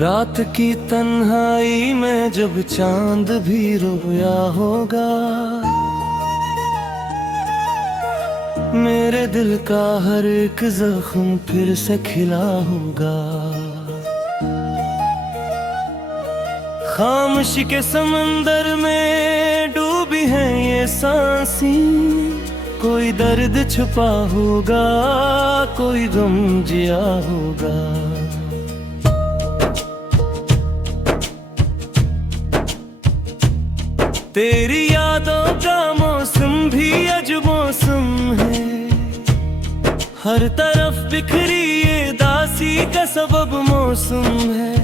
रात की तन्हाई में जब चांद भी रोया होगा, मेरे दिल का हर एक जख्म फिर से खिला होगा। खामोशी के समंदर में डूबी है ये सांसें, कोई दर्द छुपा होगा, कोई गम जिया होगा। तेरी यादों का मौसम भी अजब मौसम है, हर तरफ बिखरी ये दासी का सबब मौसम है।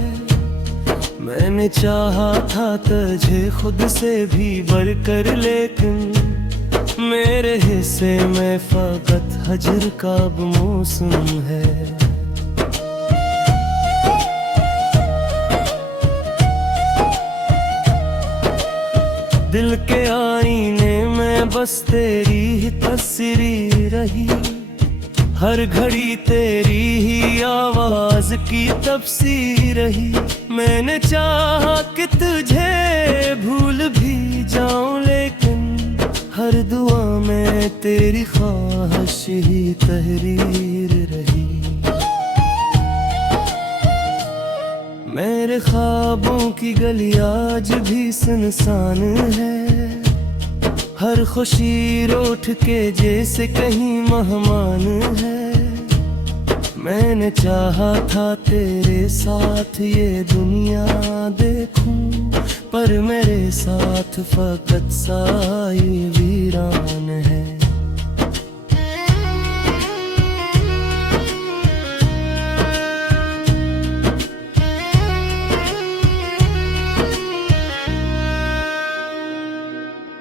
मैंने चाहा था तुझे खुद से भी बढ़कर, लेकिन मेरे हिस्से में फकत हजर का अब मौसम है। दिल के आईने में बस तेरी ही तस्वीर रही, हर घड़ी तेरी ही आवाज की तफसीर रही। मैंने चाहा कि तुझे भूल भी जाऊं, लेकिन हर दुआ में तेरी ख्वाहिश ही तहरीर रही। मेरे ख्वाबों की गली आज भी सुनसान है, हर खुशी रूठ के जैसे कहीं मेहमान है। मैंने चाहा था तेरे साथ ये दुनिया देखूं, पर मेरे साथ फकत साई वीरान है।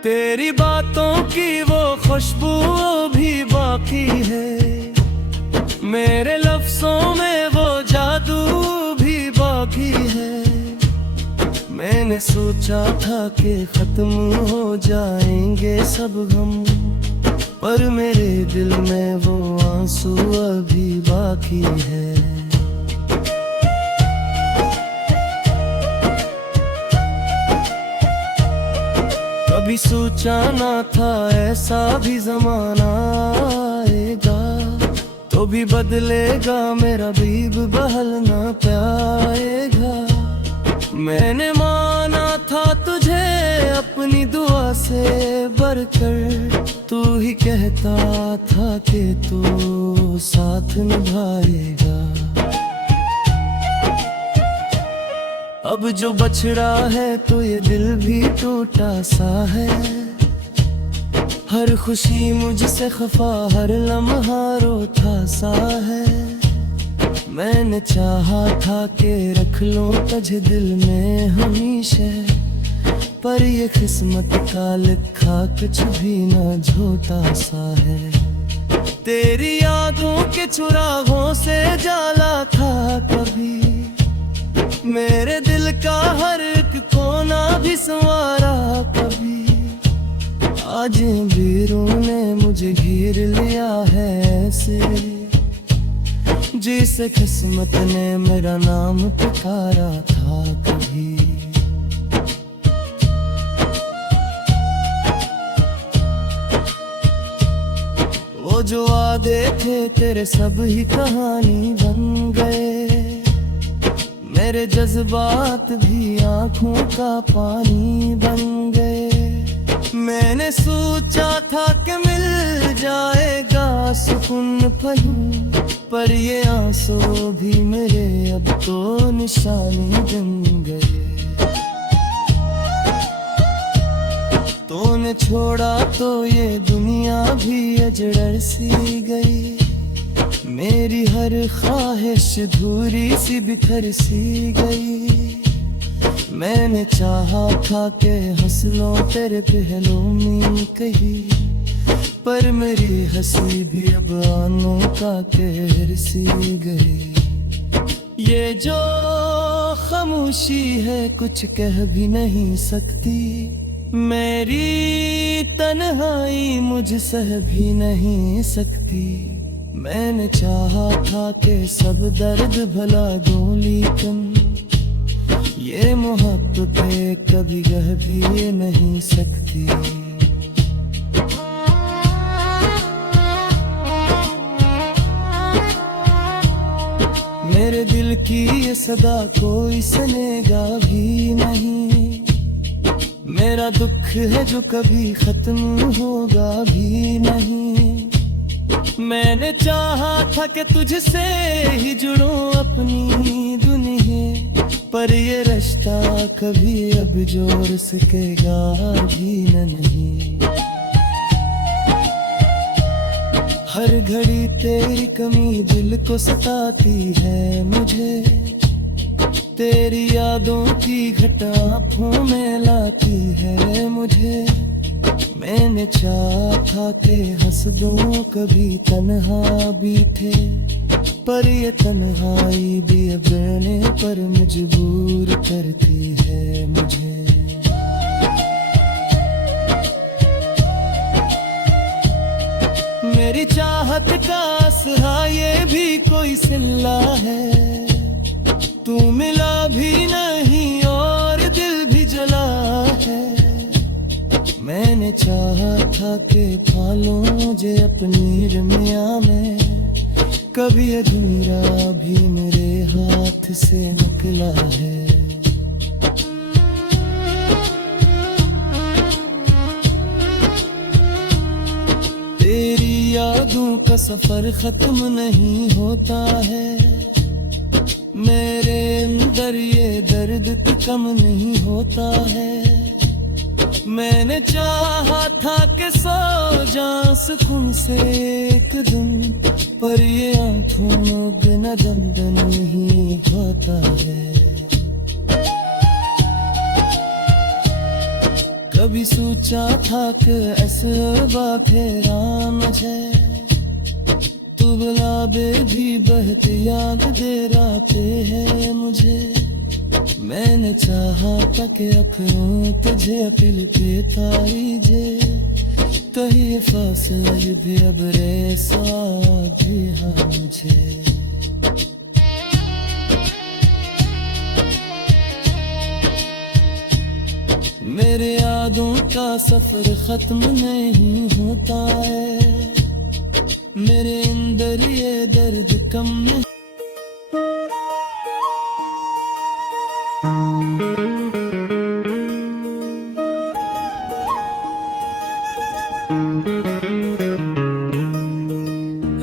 तेरी बातों की वो खुशबू भी बाकी है, मेरे लफ्जों में वो जादू भी बाकी है। मैंने सोचा था कि खत्म हो जाएंगे सब गम, पर मेरे दिल में वो आंसू अभी बाकी है। कभी सोचा ना था ऐसा भी जमाना आएगा, तो भी बदलेगा मेरा बीब बहल ना पाएगा। मैंने माना था तुझे अपनी दुआ से बढ़कर, तू ही कहता था कि तू साथ निभाएगा। अब जो बछड़ा है तो ये दिल भी टूटा सा है, हर खुशी मुझसे खफा, हर लम्हा रोता सा है। मैंने चाहा था कि रख लो तुझे दिल में हमेशा, पर ये किस्मत का लिखा कुछ भी न झूठा सा है। तेरी यादों के चुरागों से जाला था कभी, मेरे दिल का हर एक कोना भी संवारा कभी। आज वीरों ने मुझे घेर लिया है ऐसे, जिसे किस्मत ने मेरा नाम पुकारा था कभी। वो जो वादे थे तेरे सब ही कहानी बन गए, मेरे जज्बात भी आंखों का पानी बन गए। मैंने सोचा था कि मिल जाएगा सुकून कहीं, पर ये आंसू भी मेरे अब तो निशानी बन गए। तूने छोड़ा तो ये दुनिया भी अजड़ सी गई, मेरी हर ख्वाहिश धूरी सी बिखर सी गई। मैंने चाहा था कि हंसलो तेरे पहलों में कही, पर मेरी हंसी भी अब आनों का कहर सी गई। ये जो खामोशी है कुछ कह भी नहीं सकती, मेरी तन्हाई मुझ सह भी नहीं सकती। मैंने चाहा था कि सब दर्द भुला दूं, लेकिन ये मोहब्बतें कभी कह भी नहीं सकती। मेरे दिल की ये सदा कोई सुनेगा भी नहीं। मेरा दुख है जो कभी खत्म होगा भी नहीं। मैंने चाहा था कि तुझसे ही जुड़ूं अपनी दुनिया, पर ये रिश्ता कभी अब जोड़ सकेगा भी नहीं। हर घड़ी तेरी कमी दिल को सताती है मुझे। तेरी यादों की घटा आँखों में लाती है मुझे। मैंने चाहा था कि हंस दूं कभी तन्हा भी थे, पर ये तन्हाई भी अब रहने पर मजबूर करती है मुझे। मेरी चाहत का असहा ये भी कोई सिला है। तू मिला भी नहीं और दिल भी जला है। मैंने चाहा था कि पालूं मुझे अपनी रमिया में, कभी अधूरा भी मेरे हाथ से निकला है। तेरी यादों का सफर खत्म नहीं होता है। मेरे अंदर ये दर्द कम नहीं होता है। मैंने चाहा था कि सो जाऊं सुकून से एक दिन, पर ये आँखों में बिना दम नहीं होता है। कभी सोचा था कि ऐसा बातेरा मुझे, तू गुलाबे भी बहती याद दे राते है मुझे। मैंने चाहा था कि अखरों तुझे अपील पे तारी जे, कहीं फासले भी अब रे साधी हाँ मुझे। मेरे यादों का सफर खत्म नहीं होता है। मेरे अंदर ये दर्द कम नहीं।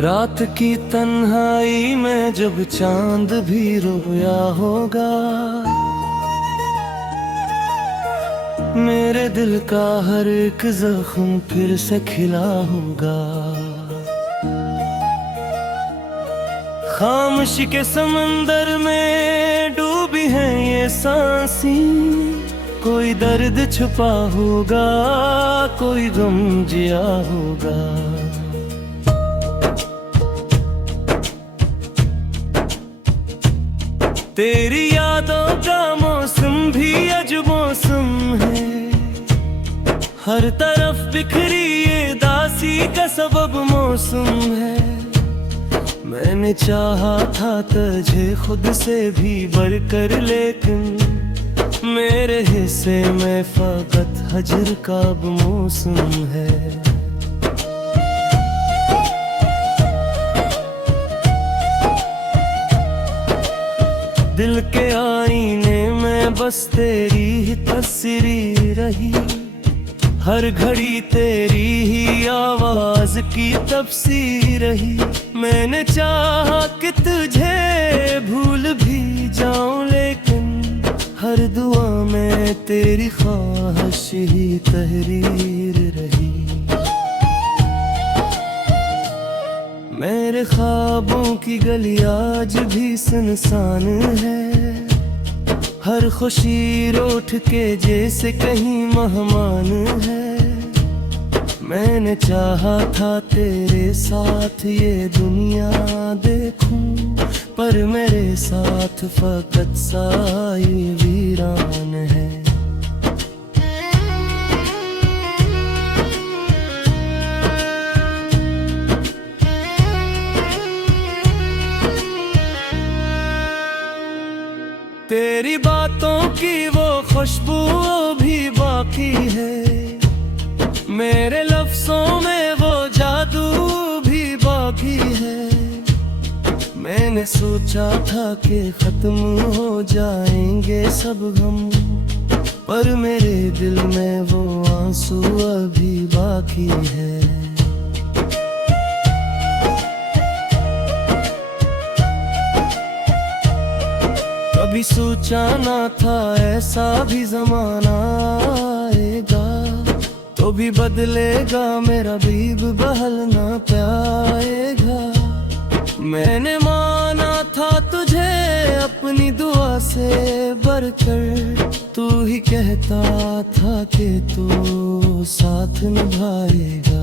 रात की तन्हाई में जब चांद भी रोया होगा, मेरे दिल का हर एक जख्म फिर से खिला होगा। खामोशी के समंदर में डूबी है ये सांसें, कोई दर्द छुपा होगा, कोई गम जिया होगा। तेरी यादों का मौसम भी अज मौसम है। हर तरफ बिखरी ये दासी का सबब मौसम है। मैंने चाहा था तुझे खुद से भी बढ़कर, लेकिन मेरे हिस्से में फकत हजर का अब मौसम है। दिल के आईने में बस तेरी ही तस्वीर रही। हर घड़ी तेरी ही आवाज की तफसीर रही। मैंने चाहा कि तुझे भूल भी जाऊं, लेकिन हर दुआ में तेरी ख्वाहिश ही तहरीर रही। मेरे ख्वाबों की गली आज भी सुनसान है। हर खुशी रूठ के जैसे कहीं मेहमान है। मैंने चाहा था तेरे साथ ये दुनिया देखूं, पर मेरे साथ फकत साई वीरान है। खुशबू भी बाकी है, मेरे लफ्जों में वो जादू भी बाकी है। मैंने सोचा था कि खत्म हो जाएंगे सब गम, पर मेरे दिल में वो आंसू अभी बाकी है। कभी सोचा ना था ऐसा भी जमाना आएगा, तो भी बदलेगा मेरा बीब बहल ना पाएगा। मैंने माना था तुझे अपनी दुआ से बढ़कर, तू ही कहता था कि तू साथ निभाएगा।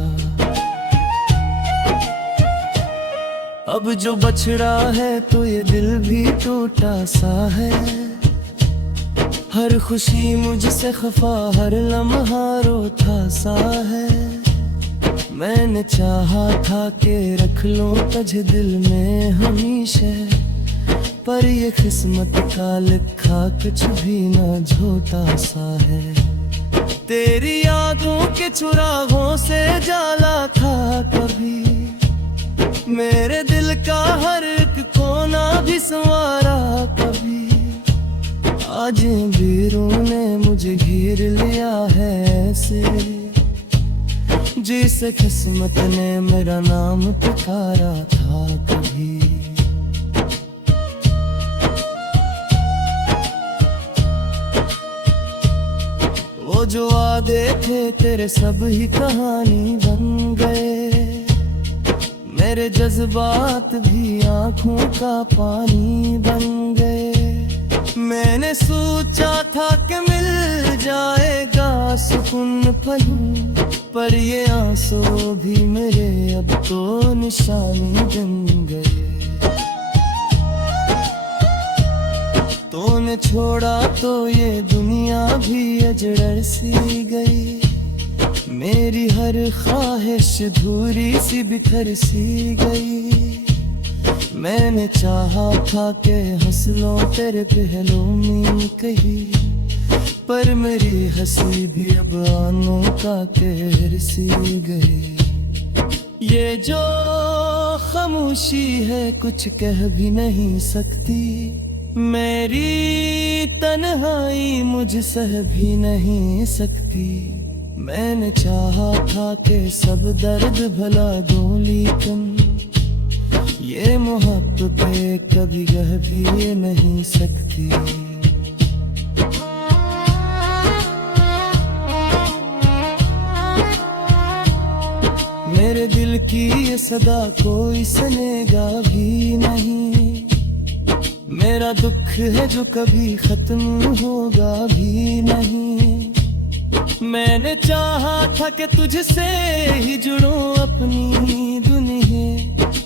अब जो बछड़ा है तो ये दिल भी टूटा सा है, हर खुशी मुझसे खफा, हर लम्हा रोता सा है। मैंने चाहा था कि रख लूं तुझे दिल में हमेशा, पर ये किस्मत का लिखा कुछ भी न झूठा सा है। तेरी यादों के चुराहों से जाला था कभी, मेरे दिल का हर एक कोना भी संवारा कभी। आज वीरों ने मुझे घेर लिया है ऐसे, जिसे किस्मत ने मेरा नाम पुकारा था कभी। वो जो वादे थे तेरे सब ही कहानी बन गए, मेरे जज्बात भी आंखों का पानी बन गए। मैंने सोचा था कि मिल जाएगा सुकून पलूं, पर ये आंसू भी मेरे अब तो निशानी बन गए। तूने छोड़ा तो ये दुनिया भी अजड़र सी गई, मेरी हर ख्वाहिश धूरी सी बिखर सी गई। मैंने चाहा था कि हंस लो तेरे पहलू में कही, पर मेरी हंसी भी अब आनों का कहर सी गई। ये जो खामोशी है कुछ कह भी नहीं सकती, मेरी तन्हाई मुझ सह भी नहीं सकती। मैंने चाहा था कि सब दर्द भला दूं, लेकिन ये मोहब्बतें कभी कह भी नहीं सकती। मेरे दिल की ये सदा कोई सुनेगा भी नहीं, मेरा दुख है जो कभी खत्म होगा भी नहीं। मैंने चाहा था कि तुझसे ही जुड़ूं अपनी दुनिया,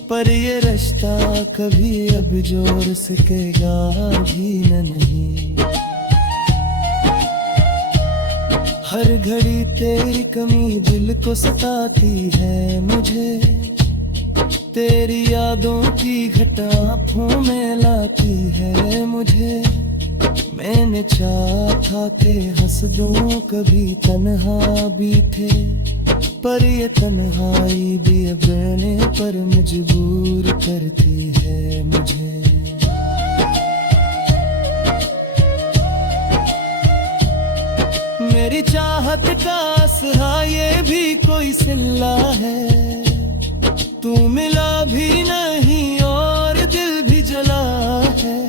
पर ये रिश्ता कभी अब जोड़ सकेगा भी नहीं। हर घड़ी तेरी कमी दिल को सताती है मुझे, तेरी यादों की घटा आँखों में लाती है मुझे। मैंने चाहा था कि हंस दूं कभी तन्हा भी थे, पर ये तन्हाई भी अब रहने पर मजबूर करती है मुझे। मेरी चाहत का सहा ये भी कोई सिला है, तू मिला भी नहीं और दिल भी जला है।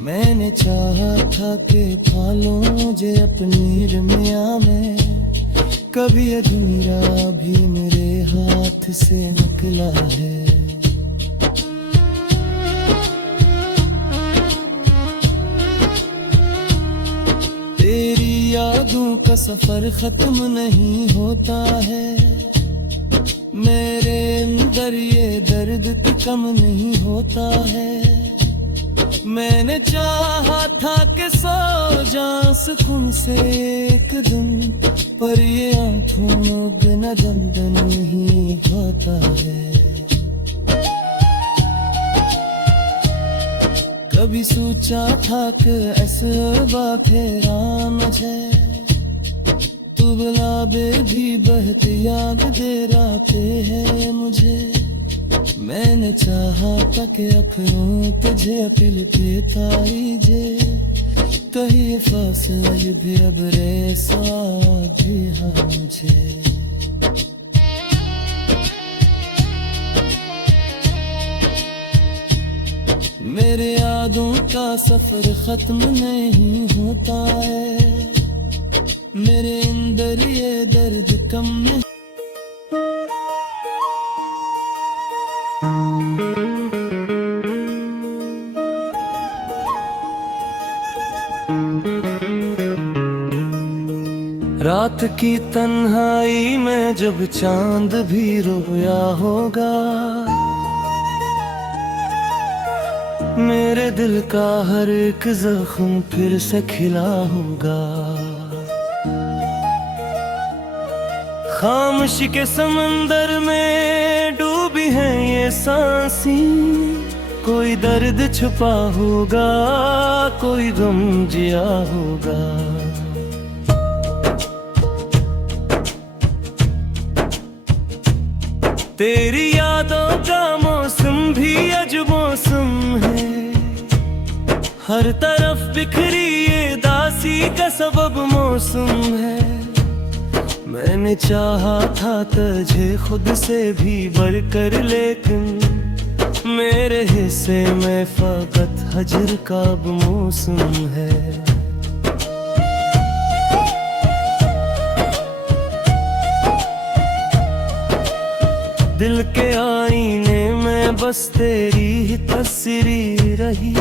मैंने चाहा था कि पालूं मुझे अपनी रमिया में, कभी अधूरा भी मेरे हाथ से निकला है। तेरी यादों का सफर खत्म नहीं होता है, मेरे अंदर ये दर्द तो कम नहीं होता है। मैंने चाहा था कि सो जाऊं सुकून से एक दिन, पर ये आँखों बिना दम नहीं होता है। कभी सोचा था कि ऐसे बातेरा मुझे तू गुलाबे भी बहती याद दे राते है मुझे। मैंने चाहा था कि अखरों तुझे अपील के ताई जे कहीं फासला युद्ध अब रे साधी हाँ मुझे। मेरे यादों का सफर खत्म नहीं होता है, मेरे अंदर ये दर्द कम नहीं। रात की तन्हाई में जब चांद भी रोया होगा, मेरे दिल का हर एक जख्म फिर से खिला होगा। खामोशी के समंदर में डूबी है ये सांसें, कोई दर्द छुपा होगा, कोई गम जिया होगा। तेरी यादों का मौसम भी अजब मौसम है, हर तरफ बिखरी ये दासी का सबब मौसम है। मैंने चाहा था तुझे खुद से भी बढ़कर, लेकिन मेरे हिस्से में फकत हजर का मौसम है। दिल के आईने में बस तेरी ही तस्वीर रही,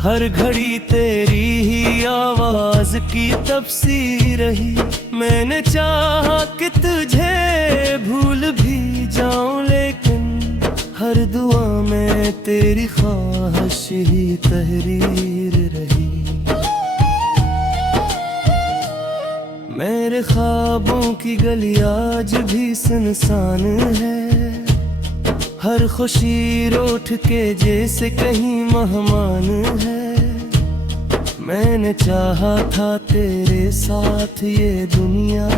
हर घड़ी तेरी ही आवाज की तफसीर रही। मैंने चाहा कि तुझे भूल भी जाऊं, लेकिन हर दुआ में तेरी ख्वाहिश ही तहरीर रही। मेरे ख्वाबों की गली आज भी सुनसान है, हर खुशी रोठ के जैसे कहीं मेहमान है। मैंने चाहा था तेरे साथ ये दुनिया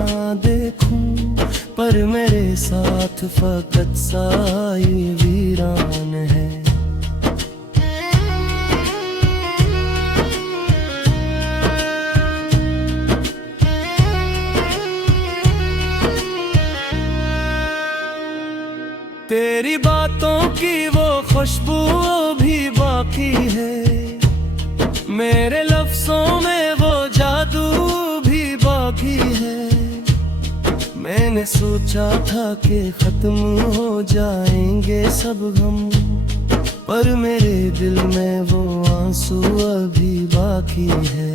देखूं, पर मेरे साथ फकत साई वीरान है। तेरी बातों की वो खुशबू भी बाकी है, मेरे लफ्जों में वो जादू भी बाकी है। मैंने सोचा था कि खत्म हो जाएंगे सब गम, पर मेरे दिल में वो आंसू अभी बाकी है।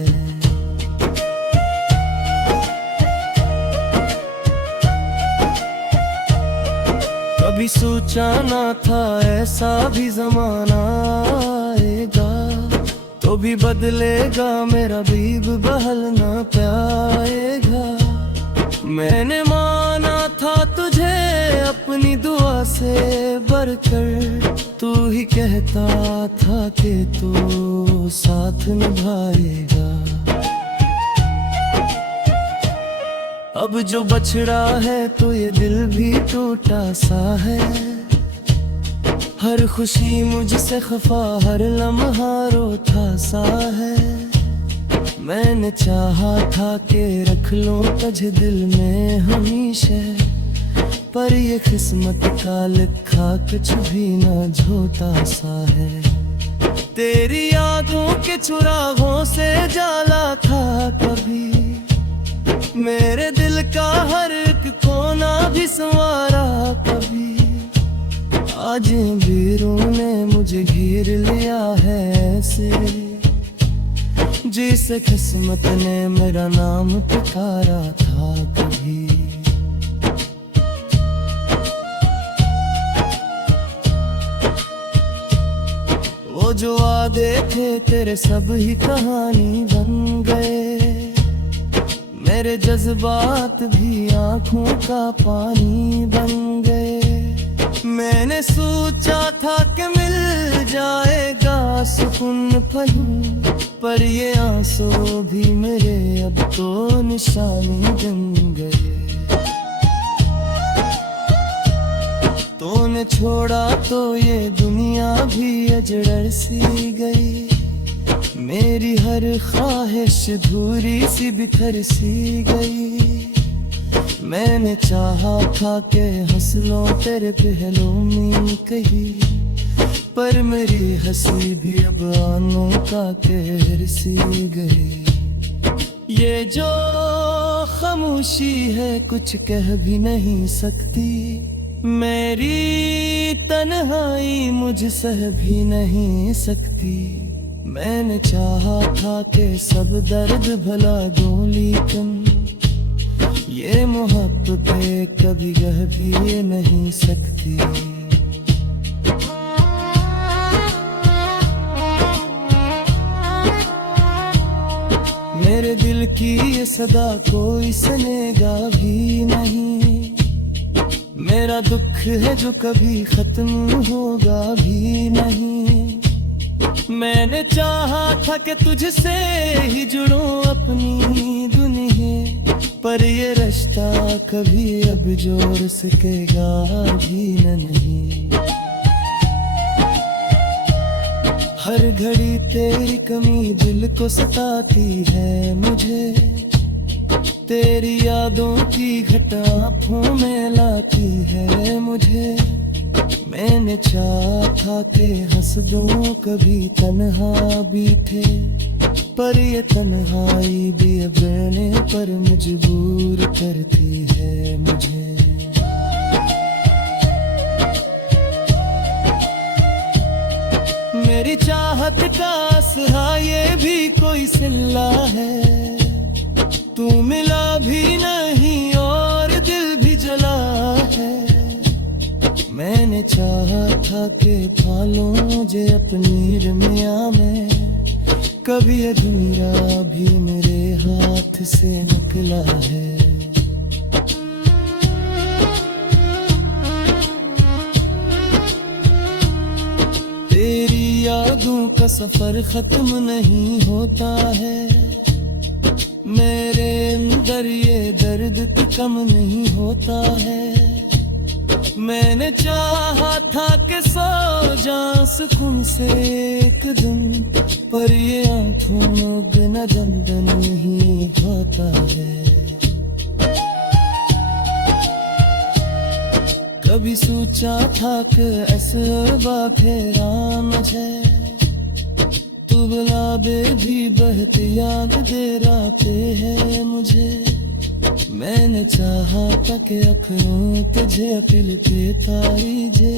कभी सोचा ना था ऐसा भी जमाना आएगा, तो भी बदलेगा मेरा बीब बहल ना पाएगा। मैंने माना था तुझे अपनी दुआ से बढ़कर, तू ही कहता था कि तू साथ निभाएगा। अब जो बछड़ा है तो ये दिल भी टूटा सा है, हर खुशी मुझसे खफा, हर लम्हा रोता सा है। मैंने चाहा था कि रख लूं तुझे दिल में हमेशा, पर ये किस्मत का लिखा कुछ भी न झोटा सा है। तेरी यादों के चुरागों से जाला था कभी, मेरे दिल का हर एक कोना भी संवारा कभी। आज वीरों ने मुझे घेर लिया है ऐसे, जिसे किस्मत ने मेरा नाम पुकारा था कभी। वो जो वादे थे तेरे सब ही कहानी बन गए, मेरे जज्बात भी आंखों का पानी बन गए। मैंने सोचा था कि मिल जाएगा सुकून पलूं, पर ये आंसू भी मेरे अब तो निशानी बन गए। तूने छोड़ा तो ये दुनिया भी अजगर सी गई, मेरी हर ख्वाहिश धूरी सी बिखर सी गई। मैंने चाहा था कि हंस लो तेरे पहलू में कही, पर मेरी हंसी भी अब आनों का कहर सी गई। ये जो खामोशी है कुछ कह भी नहीं सकती, मेरी तन्हाई मुझ सह भी नहीं सकती। मैंने चाहा था कि सब दर्द भुला दूं, लेकिन ये मोहब्बतें कभी कह भी नहीं सकती। मेरे दिल की ये सदा कोई सुनेगा भी नहीं, मेरा दुख है जो कभी खत्म होगा भी नहीं। मैंने चाहा था कि तुझसे ही जुड़ूं अपनी दुनिया, पर ये रिश्ता कभी अब जोड़ सकेगा भी नहीं। हर घड़ी तेरी कमी दिल को सताती है मुझे, तेरी यादों की घटा आँखों में लाती है मुझे। मैंने चाहा था कि हंस दूं कभी तन्हा बीठे, पर ये तन्हाई भी अब रहने पर मजबूर करती है मुझे। मेरी चाहत का सहा ये भी कोई सिला है, तू मिला भी नहीं और दिल भी जला है। मैंने चाहा था कि भालूं मुझे अपनी रमिया में, कभी अधूरा भी मेरे हाथ से निकला है। तेरी यादों का सफर खत्म नहीं होता है, मेरे अंदर ये दर्द कम नहीं होता है। मैंने चाहा था कि सो जाऊं सुकून से एक दिन, पर ये आँखों में बिना दम नहीं होता है। कभी सोचा था कि ऐसा फेरा मुझे, तू गुलाबे भी बहती याद दे राते है मुझे। मैंने चाहा था कि अखरों तुझे अकिल पे तारीजे,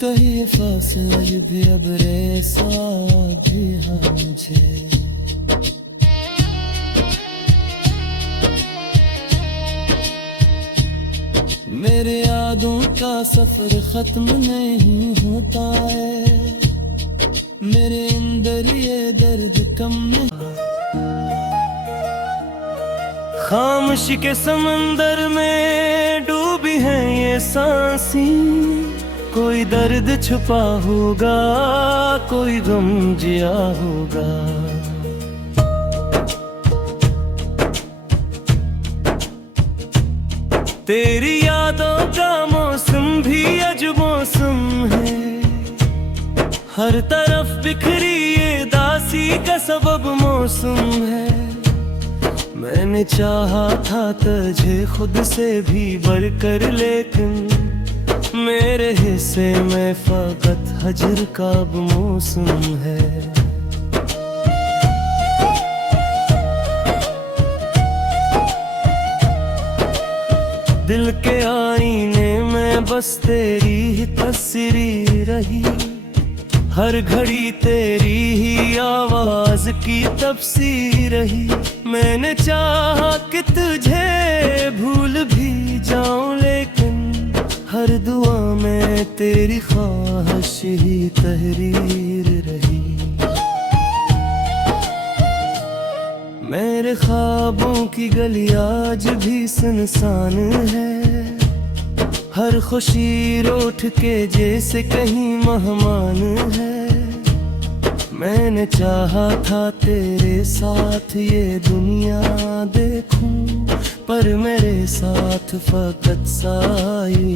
कहीं फासला भी अब रे साधी हाँ मुझे। मेरे यादों का सफर खत्म नहीं होता है, मेरे अंदर ये दर्द कम नहीं। खामोशी के समंदर में डूबी है ये सांसें, कोई दर्द छुपा होगा, कोई गम जिया होगा। तेरी यादों का मौसम भी अज मौसम है, हर तरफ बिखरी ये दासी का सबब मौसम है। मैंने चाहा था तुझे खुद से भी बढ़कर, लेकिन मेरे हिस्से में फकत हजर का मौसम है। दिल के आईने में बस तेरी ही तस्वीर रही, हर घड़ी तेरी ही आवाज की तफसीर रही। मैंने चाहा कि तुझे भूल भी जाऊं, लेकिन हर दुआ में तेरी ख्वाहिश ही तहरीर रही। मेरे ख्वाबों की गली आज भी सुनसान है, हर खुशी रूठ के जैसे कहीं मेहमान है। मैंने चाहा था तेरे साथ ये दुनिया देखूं, पर मेरे साथ फकत साई